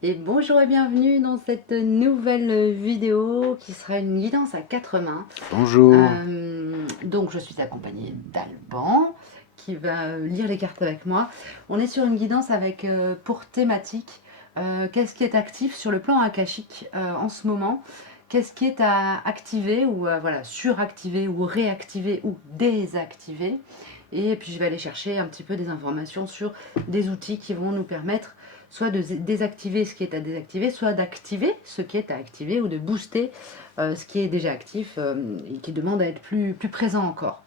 Et bonjour et bienvenue dans cette nouvelle vidéo qui sera une guidance à quatre mains. Bonjour. Donc je suis accompagnée d'Alban qui va lire les cartes avec moi. On est sur une guidance avec pour thématique qu'est-ce qui est actif sur le plan akashique en ce moment, qu'est-ce qui est à activer ou voilà, suractiver ou réactiver ou désactiver. Et puis je vais aller chercher un petit peu des informations sur des outils qui vont nous permettre soit de désactiver ce qui est à désactiver, soit d'activer ce qui est à activer ou de booster ce qui est déjà actif et qui demande à être plus présent encore.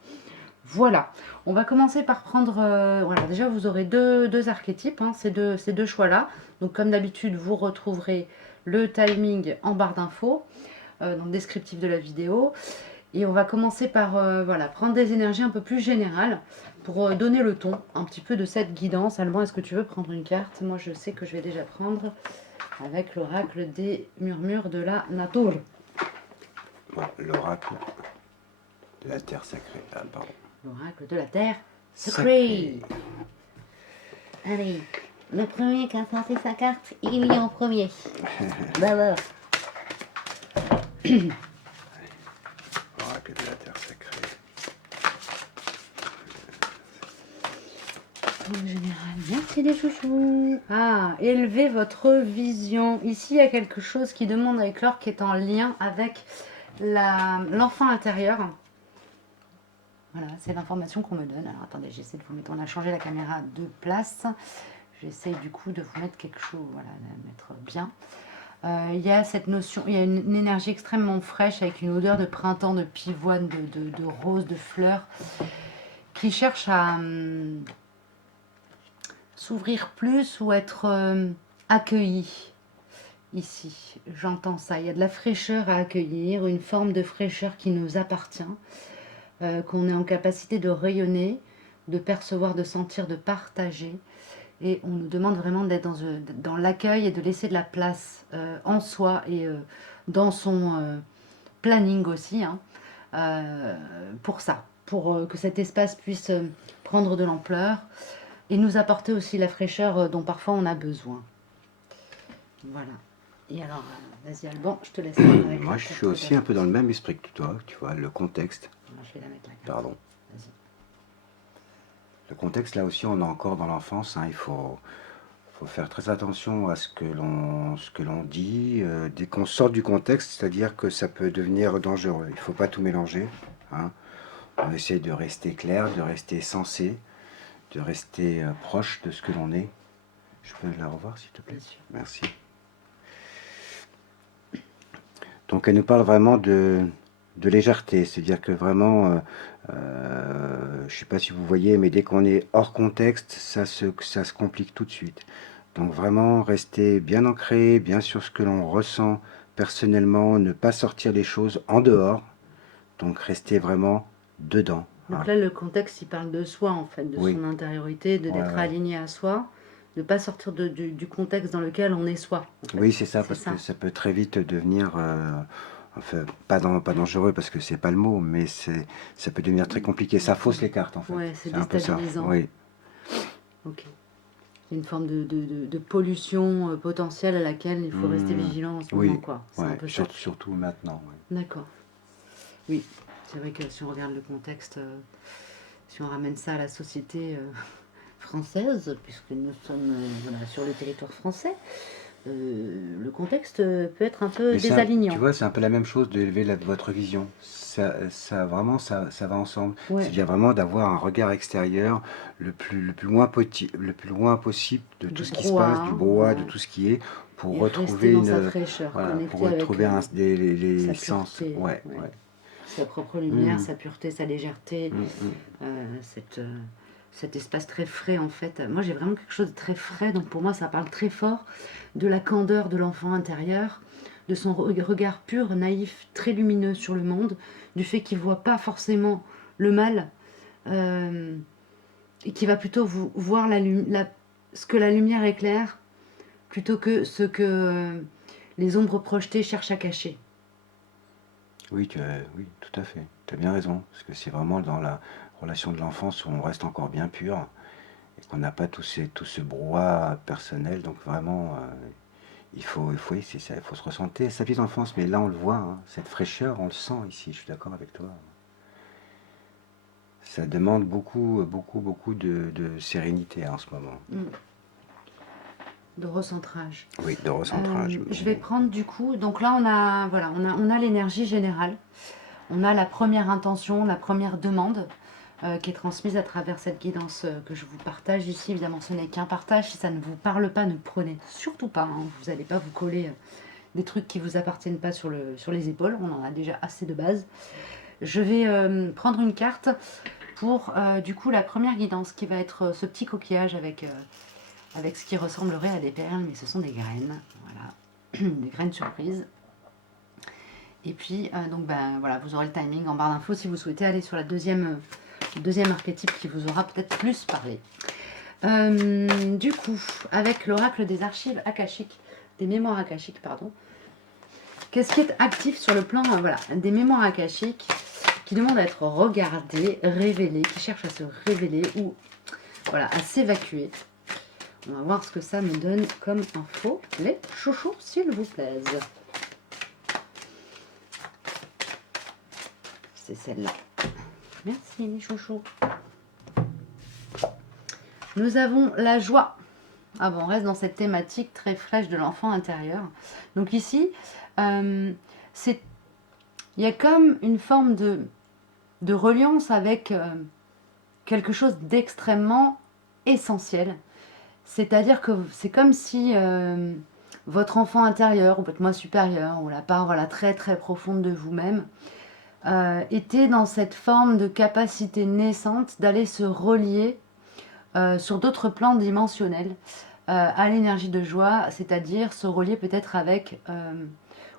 Voilà, on va commencer par prendre, voilà, déjà vous aurez deux archétypes, hein, ces deux choix-là. Donc comme d'habitude, vous retrouverez le timing en barre d'infos, dans le descriptif de la vidéo. Et on va commencer par voilà, prendre des énergies un peu plus générales pour donner le ton un petit peu de cette guidance. Alban, est-ce que tu veux prendre une carte? Moi, je sais que je vais déjà prendre avec l'oracle des murmures de la nature. Bon, l'oracle de la terre sacrée. Ah, pardon. L'oracle de la terre sacrée. Allez, le premier qui a sorti sa carte, il est en premier. D'abord. L'oracle de la terre sacrée. En général, merci les chouchous. Ah, élevez votre vision. Ici, il y a quelque chose qui demande à éclore qui est en lien avec l'enfant intérieur. Voilà, c'est l'information qu'on me donne. Alors attendez, j'essaie de vous mettre. On a changé la caméra de place. J'essaie du coup de vous mettre quelque chose, voilà, de la mettre bien. Il y a cette notion, il y a une énergie extrêmement fraîche avec une odeur de printemps, de pivoine, de rose, de fleurs, qui cherche à s'ouvrir plus ou être accueilli. Ici, j'entends ça. Il y a de la fraîcheur à accueillir, une forme de fraîcheur qui nous appartient, qu'on est en capacité de rayonner, de percevoir, de sentir, de partager. Et on nous demande vraiment d'être dans l'accueil et de laisser de la place en soi et dans son planning aussi, hein, pour ça, pour que cet espace puisse prendre de l'ampleur et nous apporter aussi la fraîcheur dont parfois on a besoin. Voilà. Et alors, vas-y Alban, je te laisse avec Moi, la je suis carte aussi un peu dans le d'affirmation. même esprit que toi, tu vois, le contexte. Moi, je vais la mettre la carte. Pardon. Vas-y. Le contexte, là aussi, on est encore dans l'enfance. Hein, faut faire très attention à ce que l'on dit. Dès qu'on sort du contexte, c'est-à-dire que ça peut devenir dangereux. Il ne faut pas tout mélanger. Hein. On essaie de rester clair, de rester sensé, de rester proche de ce que l'on est. Je peux la revoir, s'il te plaît? Bien sûr. Merci. Donc elle nous parle vraiment de légèreté, c'est-à-dire que vraiment, je ne sais pas si vous voyez, mais dès qu'on est hors contexte, ça se complique tout de suite. Donc vraiment rester bien ancré, bien sur ce que l'on ressent personnellement, ne pas sortir les choses en dehors, donc rester vraiment dedans. Donc Hein. là, le contexte, il parle de soi, en fait, de Oui, son intériorité, ouais, d'être ouais. aligné à soi, de ne pas sortir du contexte dans lequel on est soi, en fait. Oui, c'est ça, C'est parce que ça. ça peut très vite devenir, enfin, pas dangereux parce que c'est pas le mot, mais ça peut devenir très compliqué. Ça fausse les cartes en fait. Ouais, c'est C'est un peu ça. déstabilisant. Oui, Ok. C'est une forme de pollution potentielle à laquelle il faut rester Hmm, vigilant en ce moment, oui, quoi. C'est un ouais. peu ça. Surtout maintenant. Oui. D'accord. Oui, c'est vrai que si on regarde le contexte, si on ramène ça à la société française, puisque nous sommes voilà, sur le territoire français, le contexte peut être un peu Mais tu désalignant. vois, c'est un peu la même chose d'élever votre vision. Vraiment, ça va ensemble. Ouais, C'est-à-dire vraiment d'avoir un regard extérieur le plus loin possible de tout du ce qui se passe, du brouhaha, brouhaha, de ouais. tout ce qui est, pour Et rester retrouver dans sa fraîcheur, voilà, pour connecté avec retrouver sa les sens. pureté, Ouais, ouais. ouais. Sa propre lumière, Hmm, sa pureté, sa légèreté, hmm, hmm. euh, cette, euh, cet espace très frais en fait. Moi j'ai vraiment quelque chose de très frais, donc pour moi ça parle très fort de la candeur de l'enfant intérieur, de son regard pur, naïf, très lumineux sur le monde, du fait qu'il ne voit pas forcément le mal, euh, et qui va plutôt voir ce que la lumière éclaire, plutôt que ce que les ombres projetées cherchent à cacher. Oui, oui, tout à fait. Tu as bien raison. Parce que c'est vraiment dans la relation de l'enfance où on reste encore bien pur et qu'on n'a pas tout ce brouhaha personnel. Donc vraiment, c'est ça, il faut se ressentir sa petite enfance, mais là on le voit, hein, cette fraîcheur, on le sent ici, je suis d'accord avec toi. Ça demande beaucoup de sérénité en ce moment. De recentrage. Oui, de recentrage. Je vais prendre du coup, donc là on a l'énergie générale, on a la première intention, la première demande qui est transmise à travers cette guidance que je vous partage ici. Évidemment, ce n'est qu'un partage. Si ça ne vous parle pas, ne prenez surtout pas, hein. Vous n'allez pas vous coller des trucs qui ne vous appartiennent pas sur les épaules. On en a déjà assez de base. Je vais prendre une carte pour du coup la première guidance qui va être ce petit coquillage avec ce qui ressemblerait à des perles, mais ce sont des graines. Voilà, des graines surprises. Et puis, donc, voilà, vous aurez le timing en barre d'infos si vous souhaitez aller sur le deuxième archétype qui vous aura peut-être plus parlé. Du coup, avec l'oracle des archives akashiques, des mémoires akashiques, pardon, qu'est-ce qui est actif sur le plan des mémoires akashiques qui demandent à être regardées, révélées, qui cherchent à se révéler ou à s'évacuer. On va voir ce que ça me donne comme info. Les chouchous, s'il vous plaît. C'est celle-là. Merci les chouchous. Nous avons la joie. Ah bon, on reste dans cette thématique très fraîche de l'enfant intérieur. Donc ici, il y a comme une forme de reliance avec quelque chose d'extrêmement essentiel. C'est-à-dire que c'est comme si votre enfant intérieur, ou votre moi supérieur, ou la part très très profonde de vous-même, était dans cette forme de capacité naissante d'aller se relier sur d'autres plans dimensionnels à l'énergie de joie, c'est-à-dire se relier peut-être avec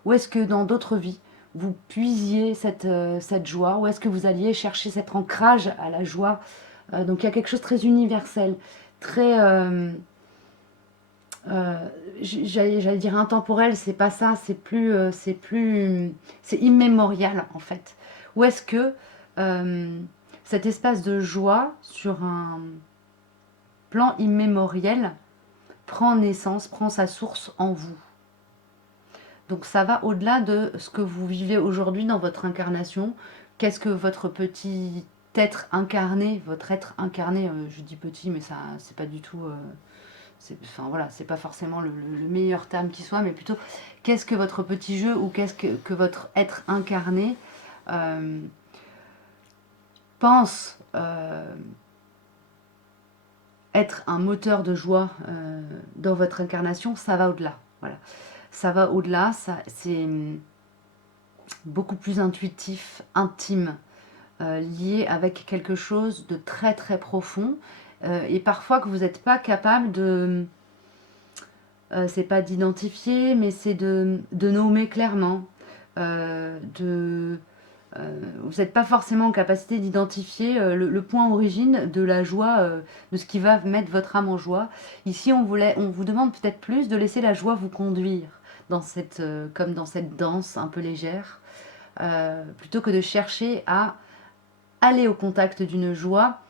où est-ce que dans d'autres vies vous puisiez cette joie, où est-ce que vous alliez chercher cet ancrage à la joie. Donc il y a quelque chose de très universel, très j'allais dire intemporel, c'est pas ça, c'est immémorial en fait. Où est-ce que cet espace de joie sur un plan immémoriel prend naissance, prend sa source en vous. Donc ça va au-delà de ce que vous vivez aujourd'hui dans votre incarnation. Qu'est-ce que votre petit être incarné, je dis petit, mais ça, c'est pas du tout, c'est pas forcément le meilleur terme qui soit, mais plutôt qu'est-ce que votre petit jeu ou qu'est-ce que votre être incarné pense être un moteur de joie dans votre incarnation, ça va au-delà. Voilà. Ça va au-delà, c'est beaucoup plus intuitif, intime, lié avec quelque chose de très très profond et parfois que vous n'êtes pas capable de... c'est pas d'identifier, mais c'est de nommer clairement, vous n'êtes pas forcément en capacité d'identifier le point origine de la joie, de ce qui va mettre votre âme en joie. Ici, on vous demande peut-être plus de laisser la joie vous conduire, comme dans cette danse un peu légère, plutôt que de chercher à aller au contact d'une joie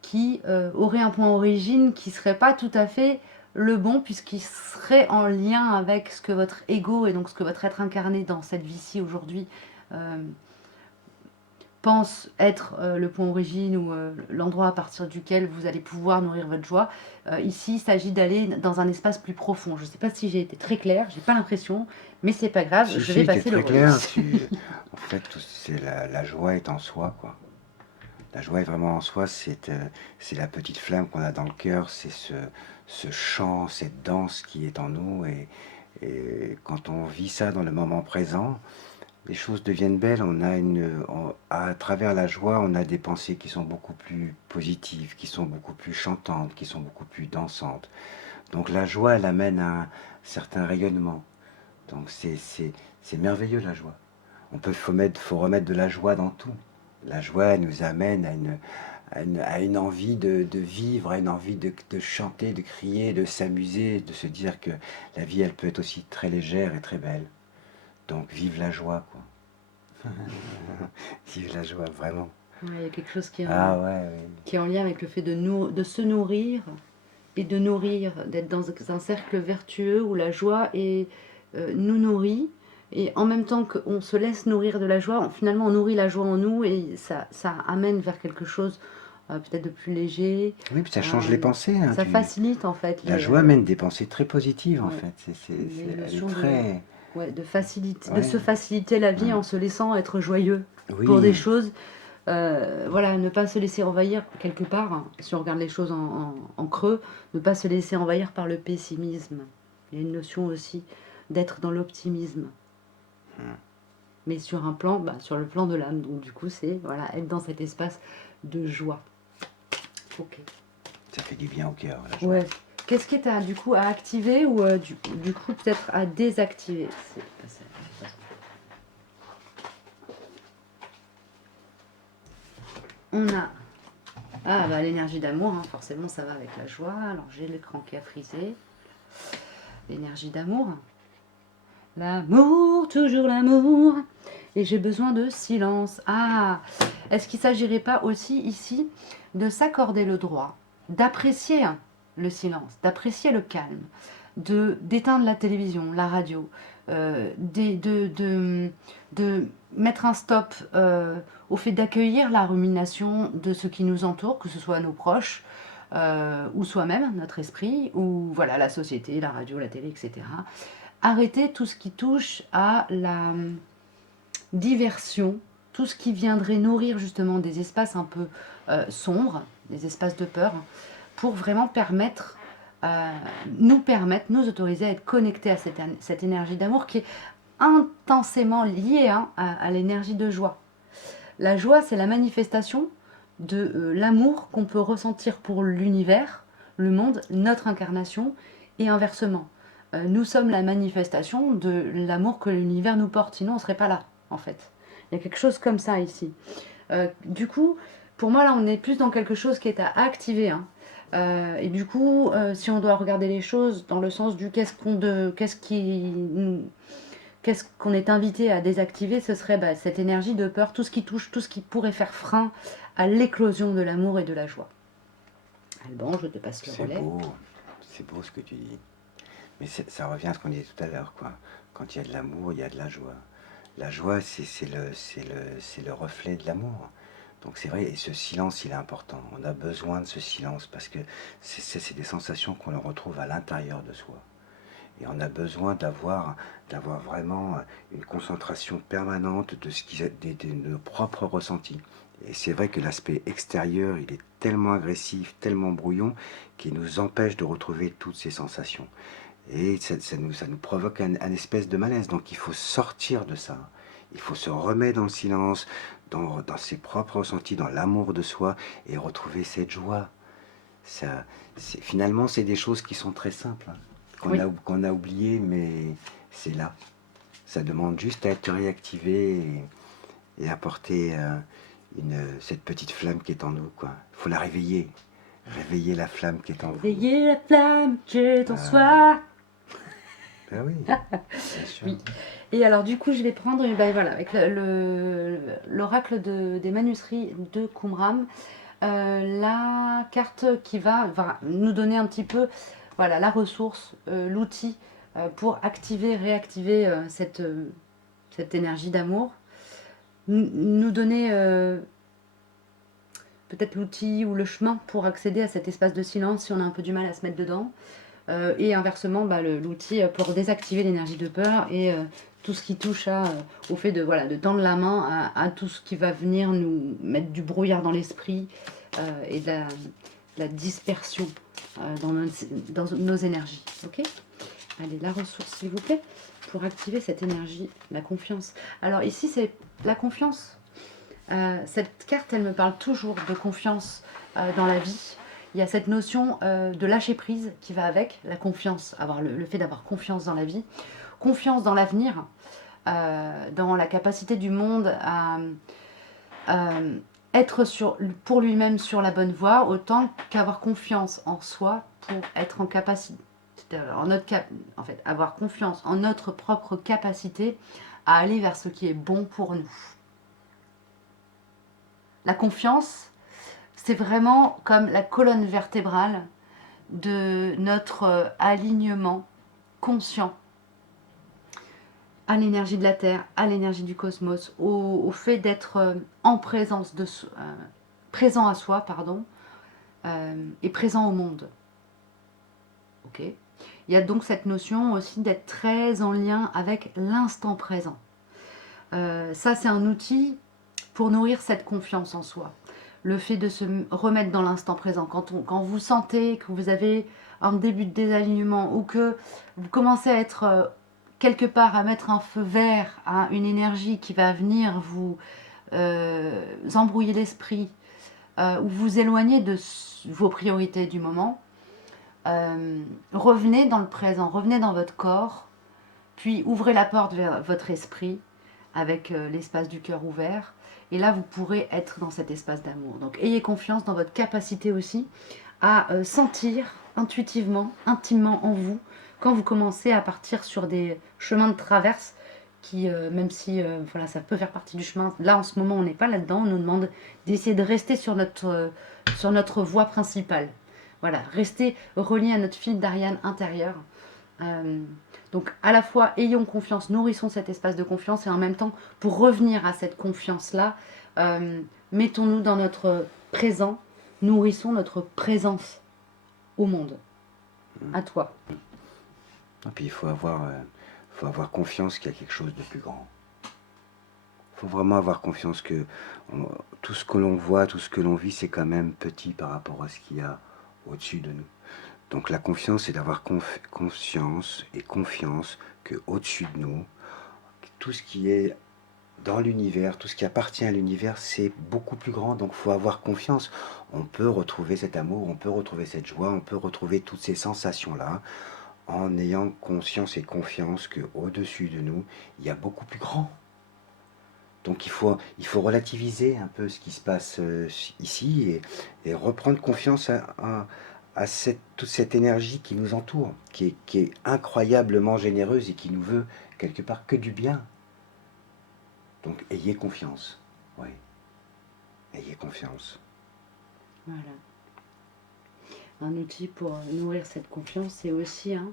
qui aurait un point origine qui ne serait pas tout à fait le bon, puisqu'il serait en lien avec ce que votre ego et donc ce que votre être incarné dans cette vie-ci aujourd'hui pense être le point origine ou l'endroit à partir duquel vous allez pouvoir nourrir votre joie. Ici, il s'agit d'aller dans un espace plus profond. Je ne sais pas si j'ai été très claire, j'ai pas l'impression, mais c'est pas grave, je vais passer le très clair. relais. En fait, c'est la joie est en soi, quoi. La joie est vraiment en soi, c'est la petite flamme qu'on a dans le cœur, c'est ce chant, cette danse qui est en nous. Et quand on vit ça dans le moment présent, les choses deviennent belles. À travers la joie, on a des pensées qui sont beaucoup plus positives, qui sont beaucoup plus chantantes, qui sont beaucoup plus dansantes. Donc la joie, elle amène un certain rayonnement. Donc c'est merveilleux la joie. Faut remettre de la joie dans tout. La joie, elle nous amène à une envie de vivre, à une envie de chanter, de crier, de s'amuser, de se dire que la vie, elle peut être aussi très légère et très belle. Donc vive la joie, quoi. Vive la joie, vraiment. Ouais, il y a quelque chose qui est Ah ouais, oui. qui est en lien avec le fait de se nourrir et de nourrir, d'être dans un cercle vertueux où la joie nous nourrit. Et en même temps qu'on se laisse nourrir de la joie, finalement on nourrit la joie en nous et ça amène vers quelque chose peut-être de plus léger. Oui, puis ça change les pensées, hein, Ça facilite en fait la joie mène des pensées très positives, en ouais, fait. les Elle est notions très... de facilité, de Ouais. se faciliter la vie Mm. en se laissant être joyeux pour des Oui, choses. Voilà, ne pas se laisser envahir quelque part, hein, si on regarde les choses en creux, ne pas se laisser envahir par le pessimisme. Il y a une notion aussi d'être dans l'optimisme. Mais sur un plan, sur le plan de l'âme. Donc du coup, c'est voilà, être dans cet espace de joie. Ok. ça fait du bien au cœur, la joie. Ouais. Qu'est-ce qui est du coup à activer ou du coup peut-être à désactiver? C'est pas ça. On a l'énergie d'amour, hein, forcément ça va avec la joie. Alors j'ai l'écran qui a frisé. L'énergie d'amour. L'amour, toujours l'amour. Et j'ai besoin de silence. Ah, est-ce qu'il ne s'agirait pas aussi ici de s'accorder le droit, d'apprécier le silence, d'apprécier le calme, d'éteindre la télévision, la radio, de mettre un stop au fait d'accueillir la rumination de ce qui nous entoure, que ce soit nos proches, ou soi-même, notre esprit, ou voilà la société, la radio, la télé, etc. Arrêter tout ce qui touche à la diversion, tout ce qui viendrait nourrir justement des espaces un peu sombres, des espaces de peur, pour vraiment nous autoriser à être connectés à cette énergie d'amour qui est intensément liée à l'énergie de joie. La joie, c'est la manifestation de l'amour qu'on peut ressentir pour l'univers, le monde, notre incarnation, et inversement. Nous sommes la manifestation de l'amour que l'univers nous porte, sinon on ne serait pas là, en fait. Il y a quelque chose comme ça ici. Du coup, pour moi, là, on est plus dans quelque chose qui est à activer. Hein. Et du coup, si on doit regarder les choses dans le sens du qu'est-ce qu'on est invité à désactiver, ce serait cette énergie de peur, tout ce qui touche, tout ce qui pourrait faire frein à l'éclosion de l'amour et de la joie. Alban, je te passe le relais. C'est beau ce que tu dis. Mais ça revient à ce qu'on disait tout à l'heure, quoi. Quand il y a de l'amour, il y a de la joie. La joie, c'est le reflet de l'amour. Donc c'est vrai, et ce silence, il est important. On a besoin de ce silence parce que c'est des sensations qu'on retrouve à l'intérieur de soi. Et on a besoin d'avoir vraiment une concentration permanente de nos propres ressentis. Et c'est vrai que l'aspect extérieur, il est tellement agressif, tellement brouillon, qu'il nous empêche de retrouver toutes ces sensations. Et ça nous provoque un espèce de malaise. Donc il faut sortir de ça. Il faut se remettre dans le silence, dans ses propres ressentis, dans l'amour de soi, et retrouver cette joie. Finalement, c'est des choses qui sont très simples, hein, Oui. qu'on a oubliées, mais c'est là. Ça demande juste à être réactivé et apporter cette petite flamme qui est en nous. Il faut la réveiller. Réveiller la flamme qui est en vous. Réveiller la flamme qui est en soi. Ben oui, bien sûr. Oui. Et alors du coup, je vais prendre voilà, avec l'oracle des manuscrits de Qumran, la carte qui va nous donner un petit peu voilà, la ressource, l'outil pour activer, réactiver cette énergie d'amour. Nous donner peut-être l'outil ou le chemin pour accéder à cet espace de silence si on a un peu du mal à se mettre dedans. Et inversement, l'outil pour désactiver l'énergie de peur et tout ce qui touche au fait de tendre la main à tout ce qui va venir nous mettre du brouillard dans l'esprit et de la dispersion dans nos énergies. Ok ? Allez, la ressource, s'il vous plaît, pour activer cette énergie, la confiance. Alors ici, c'est la confiance. Cette carte, elle me parle toujours de confiance dans la vie. Il y a cette notion de lâcher prise qui va avec la confiance, avoir le fait d'avoir confiance dans la vie, confiance dans l'avenir, dans la capacité du monde à être pour lui-même sur la bonne voie, autant qu'avoir confiance en soi pour être en capacité, en fait, avoir confiance en notre propre capacité à aller vers ce qui est bon pour nous. La confiance, c'est vraiment comme la colonne vertébrale de notre alignement conscient à l'énergie de la Terre, à l'énergie du cosmos, au fait d'être en présence présent à soi, pardon, et présent au monde. Ok. Il y a donc cette notion aussi d'être très en lien avec l'instant présent. Ça, c'est un outil pour nourrir cette confiance en soi. Le fait de se remettre dans l'instant présent. Quand vous sentez que vous avez un début de désalignement ou que vous commencez à être quelque part à mettre un feu vert à une énergie qui va venir vous embrouiller l'esprit ou vous éloigner de vos priorités du moment, revenez dans le présent, revenez dans votre corps, puis ouvrez la porte vers votre esprit avec l'espace du cœur ouvert. Et là, vous pourrez être dans cet espace d'amour. Donc, ayez confiance dans votre capacité aussi à sentir intuitivement, intimement en vous, quand vous commencez à partir sur des chemins de traverse qui, même si voilà, ça peut faire partie du chemin, là en ce moment on n'est pas là-dedans, on nous demande d'essayer de rester sur notre voie principale. Voilà, rester relié à notre fil d'Ariane intérieur. Donc à la fois ayons confiance, nourrissons cet espace de confiance et en même temps pour revenir à cette confiance-là, mettons-nous dans notre présent, nourrissons notre présence au monde. À toi. Et puis il faut avoir confiance qu'il y a quelque chose de plus grand. Il faut vraiment avoir confiance que tout ce que l'on voit, tout ce que l'on vit, c'est quand même petit par rapport à ce qu'il y a au-dessus de nous. Donc la confiance, c'est d'avoir conscience et confiance que au-dessus de nous, tout ce qui est dans l'univers, tout ce qui appartient à l'univers, c'est beaucoup plus grand. Donc il faut avoir confiance. On peut retrouver cet amour, on peut retrouver cette joie, on peut retrouver toutes ces sensations-là en ayant conscience et confiance qu'au-dessus de nous, il y a beaucoup plus grand. Donc il faut relativiser un peu ce qui se passe ici et reprendre confiance à toute cette énergie qui nous entoure, qui est incroyablement généreuse et qui nous veut quelque part que du bien. Donc ayez confiance. Oui. Ayez confiance. Voilà. Un outil pour nourrir cette confiance, c'est aussi, hein,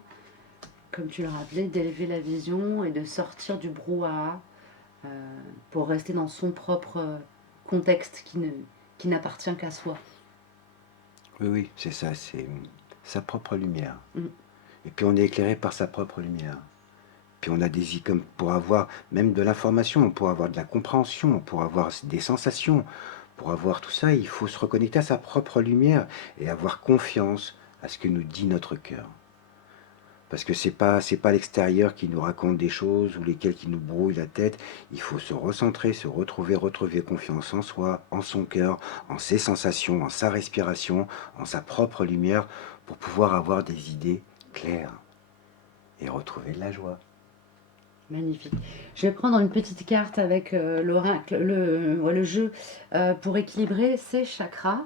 comme tu le rappelais, d'élever la vision et de sortir du brouhaha pour rester dans son propre contexte qui n'appartient qu'à soi. Oui, oui, c'est ça, c'est sa propre lumière. Mm. Et puis on est éclairé par sa propre lumière. Puis on a des comme pour avoir même de l'information, pour avoir de la compréhension, pour avoir des sensations, pour avoir tout ça, il faut se reconnecter à sa propre lumière et avoir confiance à ce que nous dit notre cœur. Parce que c'est pas l'extérieur qui nous raconte des choses ou lesquelles qui nous brouillent la tête. Il faut se recentrer, se retrouver confiance en soi, en son cœur, en ses sensations, en sa respiration, en sa propre lumière, pour pouvoir avoir des idées claires et retrouver de la joie. Magnifique. Je vais prendre une petite carte avec l'oracle, le jeu pour équilibrer ces chakras.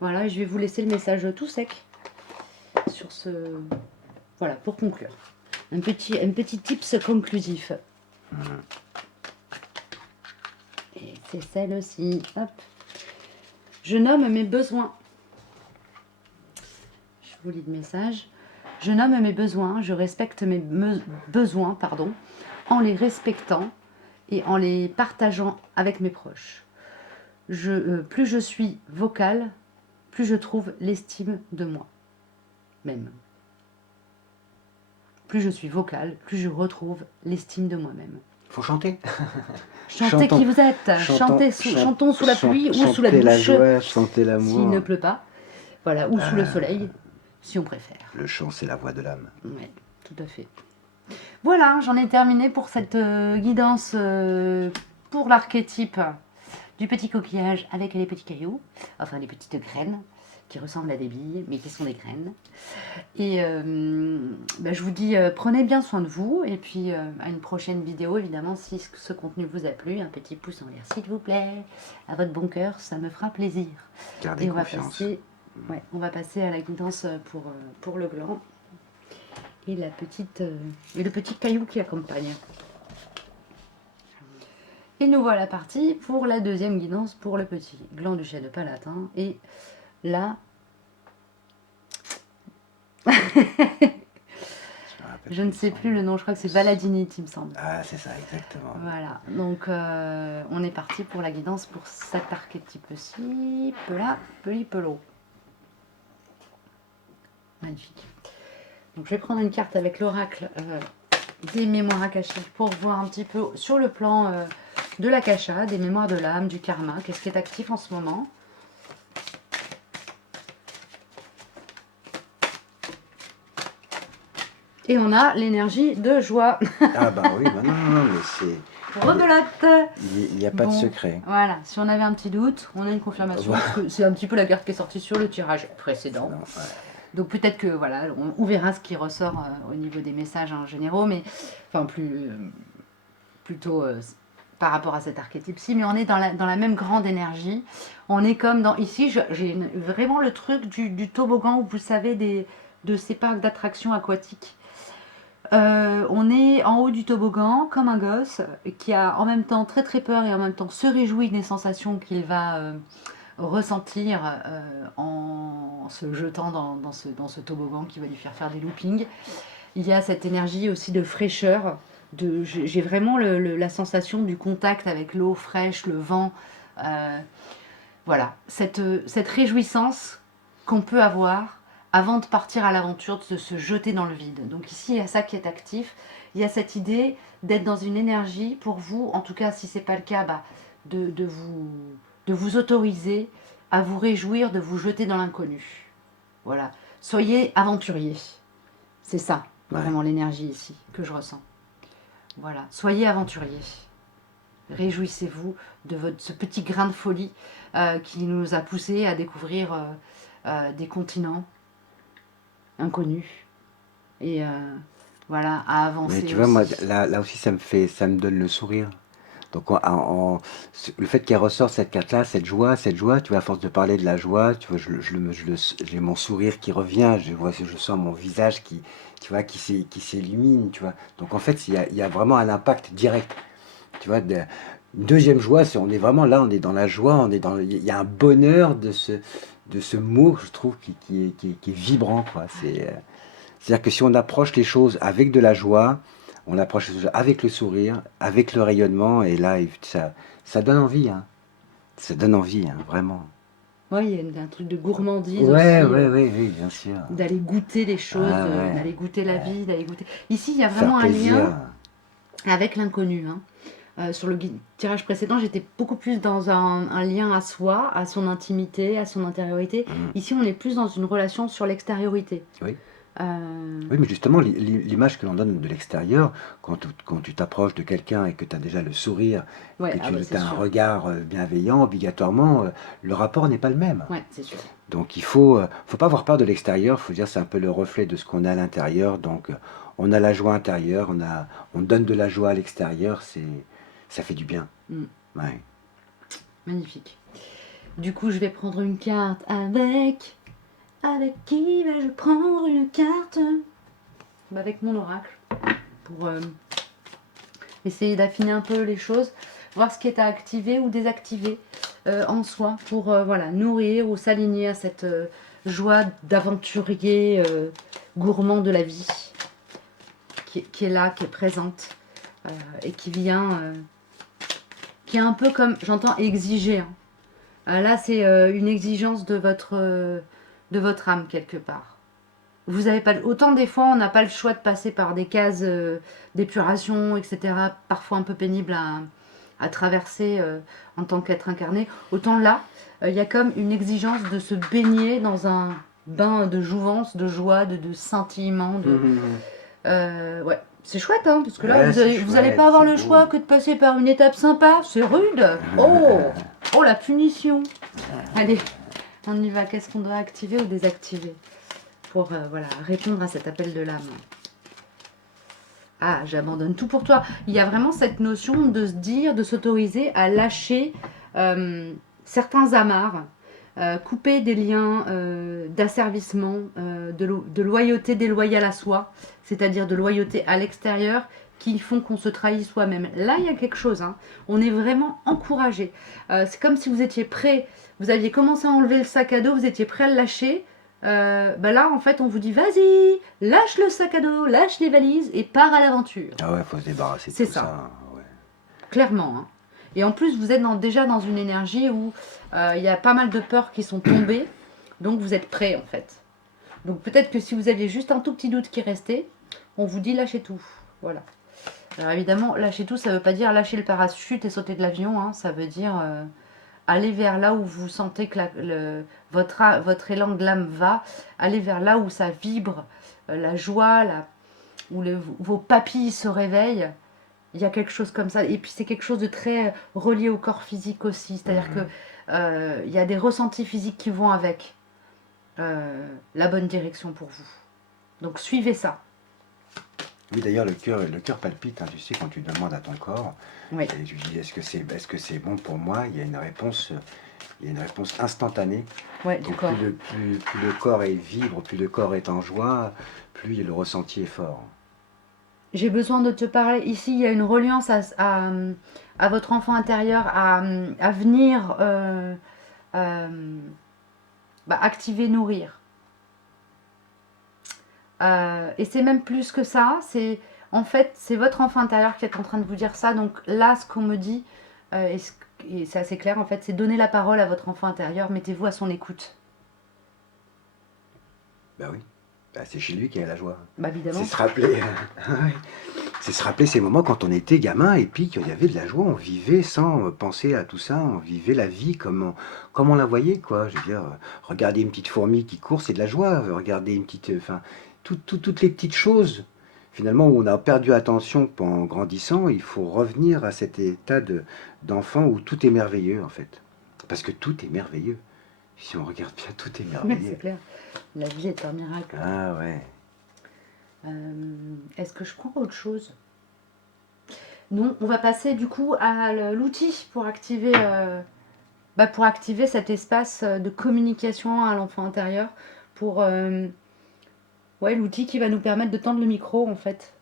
Voilà, je vais vous laisser le message tout sec sur ce. Voilà, pour conclure. Un petit tips conclusif. Et c'est celle aussi. Hop. Je nomme mes besoins. Je vous lis le message. Je nomme mes besoins, je respecte mes besoins, pardon, en les respectant et en les partageant avec mes proches. Plus je suis vocale, plus je trouve l'estime de moi même. Plus je suis vocale, plus je retrouve l'estime de moi-même. Faut chanter. Chantez qui vous êtes. Chantons sous la pluie ou sous la douche. La joie, chantez l'amour. S'il ne pleut pas. Voilà, ou sous le soleil, si on préfère. Le chant, c'est la voix de l'âme. Oui, tout à fait. Voilà, j'en ai terminé pour cette guidance pour l'archétype du petit coquillage avec les petits cailloux, enfin les petites graines qui ressemblent à des billes, mais qui sont des graines. Et je vous dis, prenez bien soin de vous, et puis à une prochaine vidéo, évidemment, si ce contenu vous a plu, un petit pouce en l'air, s'il vous plaît, à votre bon cœur, ça me fera plaisir. Gardez confiance. On va passer à la guidance pour le gland et le petit caillou qui accompagne. Et nous voilà partis pour la deuxième guidance pour le petit gland du chef de Palatin et la Je me rappelle Je plus ne de sais son plus nom. le nom, je crois que c'est Valadinite, il me semble. Ah, c'est ça, exactement. Voilà, donc on est parti pour la guidance pour cet archétype-ci. Pela, peli, pelo. Magnifique. Donc je vais prendre une carte avec l'oracle des mémoires akashiques pour voir un petit peu sur le plan de l'akasha, des mémoires de l'âme, du karma, qu'est-ce qui est actif en ce moment. Et on a l'énergie de joie. Ah bah oui, bah non, non, non, mais c'est... Rebelote. Il n'y a pas de Bon, secret. voilà, si on avait un petit doute, on a une confirmation, Voilà. parce que c'est un petit peu la carte qui est sortie sur le tirage précédent. Non, ouais. Donc peut-être que voilà, on verra ce qui ressort au niveau des messages en généraux, mais enfin plutôt par rapport à cet archétype-ci, mais on est dans la même grande énergie. On est comme dans ici, j'ai vraiment le truc du toboggan, vous savez, de ces parcs d'attractions aquatiques. On est en haut du toboggan comme un gosse qui a en même temps très très peur et en même temps se réjouit des sensations qu'il va ressentir en se jetant dans ce toboggan qui va lui faire des loopings. Il y a cette énergie aussi de fraîcheur. J'ai vraiment la sensation du contact avec l'eau fraîche, le vent. Voilà, cette réjouissance qu'on peut avoir avant de partir à l'aventure, de se jeter dans le vide. Donc ici, il y a ça qui est actif. Il y a cette idée d'être dans une énergie pour vous, en tout cas si ce n'est pas le cas, bah, de vous autoriser à vous réjouir, de vous jeter dans l'inconnu. Voilà, soyez aventuriers. C'est ça, Ouais. vraiment l'énergie ici que je ressens. Voilà, soyez aventuriers. Réjouissez-vous de ce petit grain de folie qui nous a poussé à découvrir des continents inconnus et voilà, à avancer Mais tu vois, moi, aussi. là aussi, ça me donne le sourire. Donc, le fait qu'elle ressort cette carte-là, cette joie, tu vois, à force de parler de la joie, tu vois, j'ai mon sourire qui revient, je sens mon visage tu vois, qui s'illumine, tu vois. Donc, en fait, il y a vraiment un impact direct, tu vois. Une deuxième joie, on est vraiment là, on est dans la joie, il y a un bonheur de ce mot, je trouve, qui est vibrant, quoi. C'est-à-dire que si on approche les choses avec de la joie, on approche les choses avec le sourire, avec le rayonnement, et là, ça donne envie, hein. Ça donne envie, hein, vraiment. Oui, il y a un truc de gourmandise Ouais, aussi, ouais, ouais, oui, bien sûr. d'aller goûter les choses, Ah ouais, d'aller goûter la ouais. vie, d'aller goûter. Ici, il y a Faire vraiment un lien plaisir. avec l'inconnu, hein. Sur le tirage précédent, j'étais beaucoup plus dans un lien à soi, à son intimité, à son intériorité. Mm. Ici, on est plus dans une relation sur l'extériorité. Oui. Euh, Oui, mais justement, l'image que l'on donne de l'extérieur, quand tu t'approches de quelqu'un et que tu as déjà le sourire, ouais, que ah bah, tu c'est as un sûr. regard bienveillant, obligatoirement, le rapport n'est pas le même. Ouais, c'est sûr. Donc faut pas avoir peur de l'extérieur, faut dire c'est un peu le reflet de ce qu'on a à l'intérieur. Donc on a la joie intérieure, on donne de la joie à l'extérieur, ça fait du bien. Mm, Ouais. magnifique. Du coup, je vais prendre une carte avec. Avec qui vais-je prendre une carte? Bah, avec mon oracle. Pour essayer d'affiner un peu les choses, voir ce qui est à activer ou désactiver en soi pour voilà, nourrir ou s'aligner à cette joie d'aventurier gourmand de la vie qui est là, qui est présente et qui vient, qui est un peu comme, j'entends exiger. Hein. Là, c'est une exigence de votre âme quelque part. Vous avez pas autant des fois on n'a pas le choix de passer par des cases d'épuration, etc. Parfois un peu pénibles à traverser en tant qu'être incarné. Autant là, il y a comme une exigence de se baigner dans un bain de jouvence, de joie, de scintillement. Ouais, c'est chouette, hein, parce que là, Ouais, c'est vous allez chouette, pas avoir c'est le beau. choix que de passer par une étape sympa. C'est rude. Oh, oh la punition. Allez, on y va. Qu'est-ce qu'on doit activer ou désactiver pour voilà, répondre à cet appel de l'âme. Ah, j'abandonne tout pour toi. Il y a vraiment cette notion de se dire, de s'autoriser à lâcher certains amarres, couper des liens d'asservissement, de loyauté déloyale à soi, c'est-à-dire de loyauté à l'extérieur, qui font qu'on se trahit soi-même. Là, il y a quelque chose. Hein. On est vraiment encouragé. C'est comme si vous étiez prêt, vous aviez commencé à enlever le sac à dos, vous étiez prêt à le lâcher. Bah là, en fait, on vous dit vas-y, lâche le sac à dos, lâche les valises et pars à l'aventure. Ah ouais, faut se débarrasser de C'est tout ça, ça. Ouais. clairement, hein. Et en plus, vous êtes déjà dans une énergie où il y a pas mal de peurs qui sont tombées, donc vous êtes prêt en fait. Donc peut-être que si vous aviez juste un tout petit doute qui restait, on vous dit lâchez tout. Voilà. Alors évidemment, lâcher tout, ça ne veut pas dire lâcher le parachute et sauter de l'avion, hein. Ça veut dire aller vers là où vous sentez que votre élan de l'âme va, aller vers là où ça vibre, la joie, où vos papilles se réveillent. Il y a quelque chose comme ça. Et puis c'est quelque chose de très relié au corps physique aussi. C'est-à-dire que il y a des ressentis physiques qui vont avec la bonne direction pour vous. Donc suivez ça. Oui, d'ailleurs, le cœur palpite, hein, tu sais, quand tu demandes à ton corps, Oui, et tu dis est-ce que c'est bon pour moi? Il y a une réponse instantanée. ouais, du Donc corps. plus le corps est vibre, plus le corps est en joie, plus le ressenti est fort. J'ai besoin de te parler. Ici, il y a une reliance à votre enfant intérieur à venir euh, activer, nourrir. Et c'est même plus que ça. En fait, c'est votre enfant intérieur qui est en train de vous dire ça. Donc là, ce qu'on me dit, et c'est assez clair en fait, c'est donner la parole à votre enfant intérieur. Mettez-vous à son écoute. Bah oui, bah, c'est chez lui qu'il y a la joie. Bah C'est évidemment. se rappeler, ouais. C'est se rappeler ces moments quand on était gamin et puis qu'il y avait de la joie, on vivait sans penser à tout ça, on vivait la vie comme on la voyait, quoi. Je veux dire, regarder une petite fourmi qui court, c'est de la joie. Regarder une petite, enfin, toutes les petites choses, finalement, où on a perdu attention en grandissant, il faut revenir à cet état d'enfant où tout est merveilleux, en fait. Parce que tout est merveilleux. Si on regarde bien, tout est Ouais, merveilleux. c'est clair. La vie est un miracle. Ah ouais. Est-ce que je prends autre chose? Non, on va passer du coup à l'outil pour activer cet espace de communication à l'enfant intérieur. Pour ouais, l'outil qui va nous permettre de tendre le micro en fait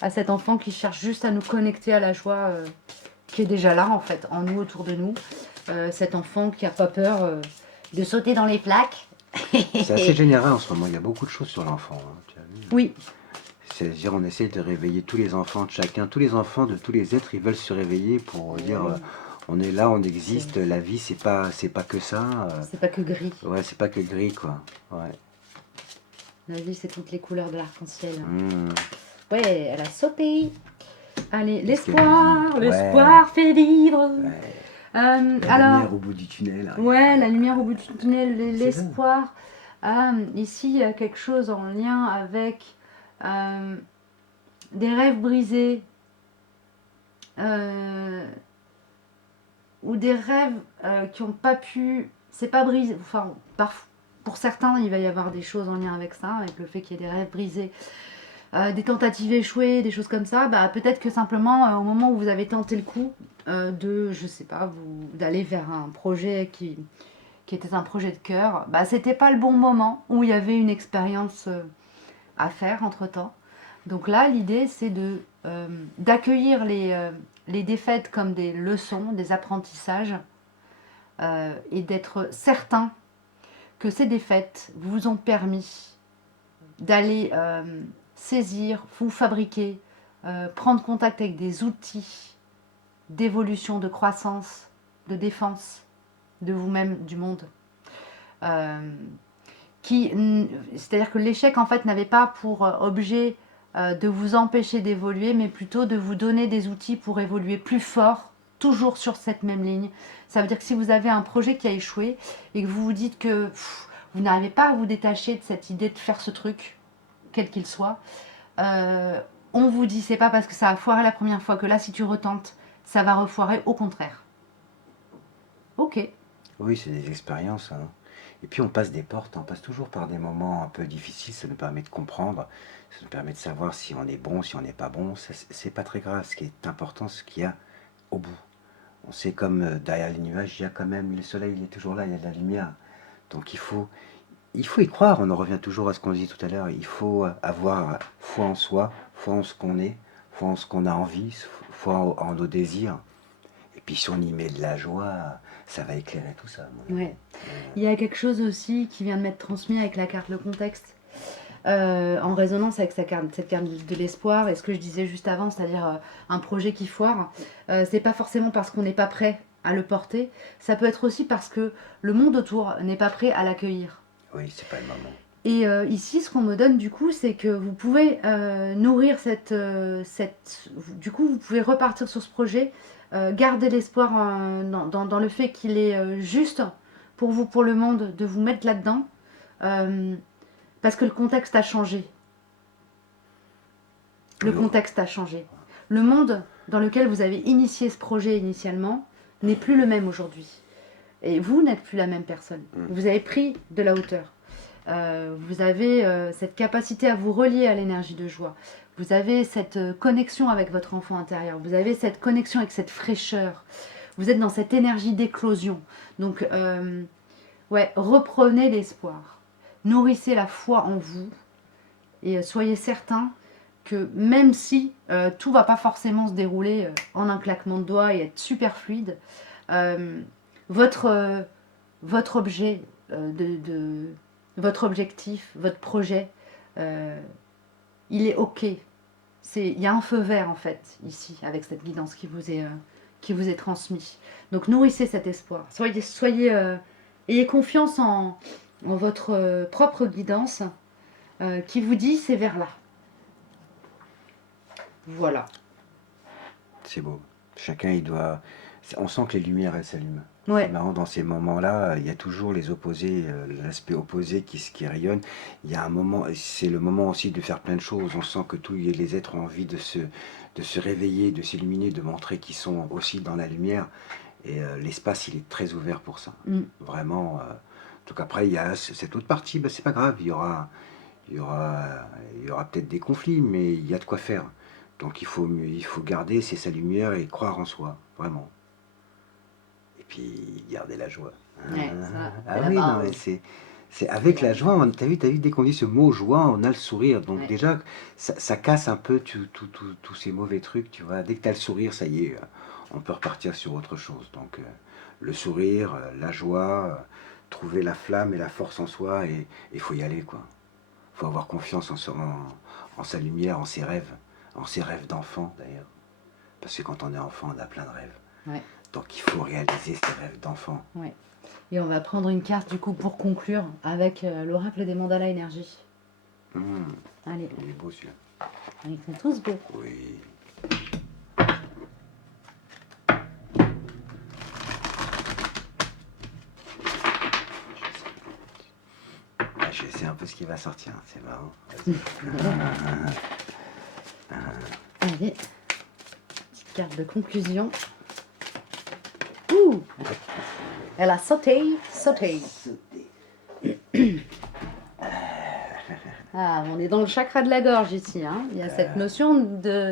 à cet enfant qui cherche juste à nous connecter à la joie qui est déjà là en fait, en nous, autour de nous. Cet enfant qui n'a pas peur de sauter dans les flaques. C'est assez général en ce moment, il y a beaucoup de choses sur l'enfant, hein, tu as vu. Oui, C'est-à-dire, on essaie de réveiller tous les enfants de chacun, tous les enfants de tous les êtres, ils veulent se réveiller pour dire oui, on est là, on c'est existe, la vie c'est pas que ça. c'est pas que gris. Ouais, c'est pas que gris quoi. Ouais. La vie, c'est toutes les couleurs de l'arc-en-ciel. Hmm. Ouais, elle a sauté. Allez, Qu'est-ce qu'elle nous l'espoir, dit? Ouais, l'espoir fait vivre. ouais. La Alors, lumière au bout du tunnel, ouais, regarde. la lumière au bout du tunnel, C'est ça. l'espoir. Ici, il y a quelque chose en lien avec euh, des rêves brisés euh, ou des rêves qui n'ont pas pu. C'est pas brisé. Enfin, pour certains, il va y avoir des choses en lien avec ça, avec le fait qu'il y ait des rêves brisés. Des tentatives échouées, des choses comme ça, bah, peut-être que simplement au moment où vous avez tenté le coup je sais pas, d'aller vers un projet qui était un projet de cœur, bah, c'était pas le bon moment où il y avait une expérience à faire entre temps. Donc là, l'idée c'est d'accueillir les défaites comme des leçons, des apprentissages et d'être certain que ces défaites vous ont permis d'aller saisir, vous fabriquer, prendre contact avec des outils d'évolution, de croissance, de défense de vous-même, du monde. Euh, C'est-à-dire que l'échec en fait n'avait pas pour objet de vous empêcher d'évoluer, mais plutôt de vous donner des outils pour évoluer plus fort, toujours sur cette même ligne. Ça veut dire que si vous avez un projet qui a échoué et que vous vous dites que vous n'arrivez pas à vous détacher de cette idée de faire ce truc, quel qu'il soit, euh, on vous dit c'est pas parce que ça a foiré la première fois que là si tu retentes, ça va refoirer, au contraire. Ok, Oui, c'est des expériences, hein. Et puis on passe des portes, on passe toujours par des moments un peu difficiles, ça nous permet de comprendre, ça nous permet de savoir si on est bon, si on n'est pas bon, c'est pas très grave. Ce qui est important, c'est ce qu'il y a au bout. On sait comme derrière les nuages, il y a quand même le soleil, il est toujours là, il y a de la lumière. Donc il faut y croire, on en revient toujours à ce qu'on disait tout à l'heure, il faut avoir foi en soi, foi en ce qu'on est, foi en ce qu'on a envie, foi en nos désirs. puis si on y met de la joie, ça va éclairer tout ça, à mon avis. Ouais. Il y a quelque chose aussi qui vient de m'être transmis avec la carte Le Contexte, en résonance avec cette carte de l'espoir, et ce que je disais juste avant, c'est-à-dire un projet qui foire. C'est pas forcément parce qu'on n'est pas prêt à le porter, ça peut être aussi parce que le monde autour n'est pas prêt à l'accueillir. Oui, c'est pas le moment. Et ici, ce qu'on me donne du coup, c'est que vous pouvez nourrir du coup, vous pouvez repartir sur ce projet, garder l'espoir dans le fait qu'il est juste pour vous, pour le monde, de vous mettre là-dedans, euh, parce que le contexte a changé. Le Oui, contexte a changé. Le monde dans lequel vous avez initié ce projet initialement n'est plus le même aujourd'hui. Et vous n'êtes plus la même personne. Vous avez pris de la hauteur. Vous avez cette capacité à vous relier à l'énergie de joie. Vous avez cette connexion avec votre enfant intérieur. Vous avez cette connexion avec cette fraîcheur. Vous êtes dans cette énergie d'éclosion. Donc, ouais, reprenez l'espoir. Nourrissez la foi en vous. Et soyez certains que même si tout va pas forcément se dérouler en un claquement de doigts et être super fluide, euh, votre objet votre objectif, votre projet, il est OK. Il y a un feu vert en fait ici avec cette guidance qui vous est transmise. Donc nourrissez cet espoir. Ayez confiance en votre propre guidance qui vous dit c'est vers là. Voilà. c'est beau. Chacun, il doit... On sent que les lumières, elles s'allument. Ouais. C'est marrant, dans ces moments-là, il y a toujours les opposés, l'aspect opposé qui rayonne. Il y a un moment, c'est le moment aussi de faire plein de choses. On sent que tous les êtres ont envie de se réveiller, de s'illuminer, de montrer qu'ils sont aussi dans la lumière. Et l'espace, il est très ouvert pour ça. Vraiment. Donc après, il y a cette autre partie, ben, c'est pas grave, il y aura, il y aura peut-être des conflits, mais il y a de quoi faire. Donc il faut garder sa lumière et croire en soi, vraiment. Et puis garder la joie. Ouais, ça, Ah c'est la oui, non, base. mais c'est avec la joie, t'as vu, dès qu'on dit ce mot joie, on a le sourire. Donc Ouais. déjà, ça casse un peu tous ces mauvais trucs, tu vois. Dès que tu as le sourire, ça y est, on peut repartir sur autre chose. Donc le sourire, la joie, trouver la flamme et la force en soi, et il faut y aller, quoi. Il faut avoir confiance en sa lumière, en ses rêves d'enfant, d'ailleurs. Parce que quand on est enfant, on a plein de rêves. Ouais. Donc il faut réaliser ses rêves d'enfant. Ouais. Et on va prendre une carte du coup pour conclure avec l'oracle des mandalas énergie. Allez, Il est beau celui-là. ils sont tous beaux. Oui. Je sais un peu ce qui va sortir, c'est marrant. Allez, petite carte de conclusion. Ouh, elle a sauté. Ah, on est dans le chakra de la gorge ici. Hein. Il y a cette notion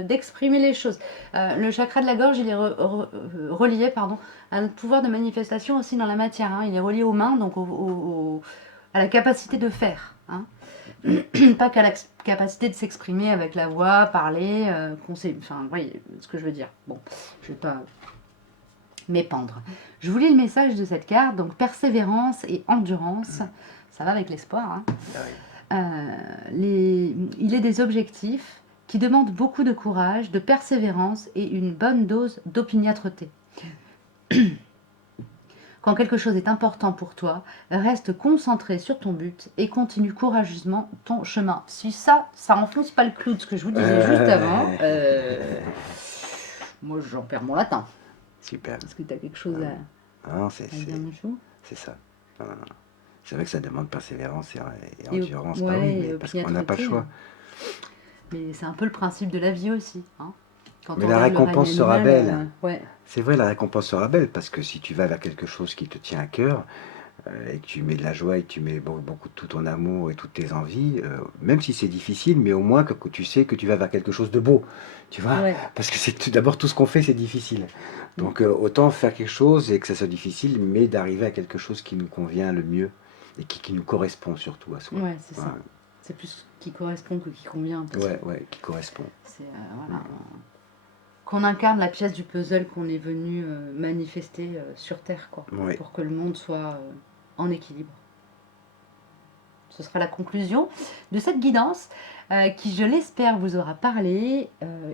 d'exprimer les choses. Le chakra de la gorge, il est relié à notre pouvoir de manifestation aussi dans la matière. Hein. Il est relié aux mains, donc à la capacité de faire. Hein. Pas qu'à la capacité de s'exprimer avec la voix, parler, enfin, vous voyez ce que je veux dire. Bon, je vais pas m'épandre. Je vous lis le message de cette carte, donc persévérance et endurance. Ça va avec l'espoir. Hein. Il est des objectifs qui demandent beaucoup de courage, de persévérance et une bonne dose d'opiniâtreté. Quand quelque chose est important pour toi, reste concentré sur ton but et continue courageusement ton chemin. Si ça enfonce pas le clou de ce que je vous disais juste avant, moi j'en perds mon latin. Super. Est-ce que tu as quelque chose à dire, mon chou ? C'est ça. C'est vrai que ça demande persévérance et Et endurance, ouais, bah oui, et mais parce qu'on n'a pas le opiniâtreté, choix. Mais c'est un peu le principe de la vie aussi. Hein. Quand Mais on la regarde le récompense règne sera animal, belle. ouais. C'est vrai, la récompense sera belle, parce que si tu vas vers quelque chose qui te tient à cœur, et que tu mets de la joie et que tu mets beaucoup de tout ton amour et toutes tes envies, même si c'est difficile, mais au moins que tu sais que tu vas vers quelque chose de beau, tu vois, Ouais. parce que c'est d'abord tout ce qu'on fait, c'est difficile. Donc autant faire quelque chose et que ça soit difficile, mais d'arriver à quelque chose qui nous convient le mieux et qui nous correspond surtout à soi. Ouais, c'est ça. C'est plus qui correspond que qui convient. Ouais, qui correspond. C'est voilà. qu'on incarne la pièce du puzzle qu'on est venu manifester sur Terre, quoi, Oui, pour que le monde soit en équilibre. Ce sera la conclusion de cette guidance qui, je l'espère, vous aura parlé,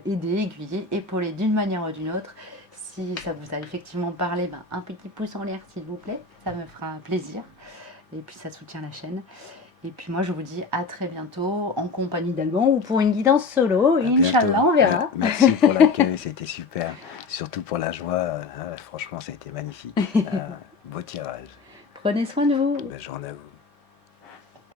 aidé, aiguillé, épaulé d'une manière ou d'une autre. Si ça vous a effectivement parlé, ben, un petit pouce en l'air s'il vous plaît, ça me fera un plaisir. Et puis ça soutient la chaîne. Et puis moi je vous dis à très bientôt en compagnie d'Alban ou pour une guidance solo, à bientôt. Inch'Allah, on verra. Merci pour l'accueil, c'était super. Surtout pour la joie, franchement, ça a été magnifique. Beau tirage. Prenez soin de vous. Belle journée à vous.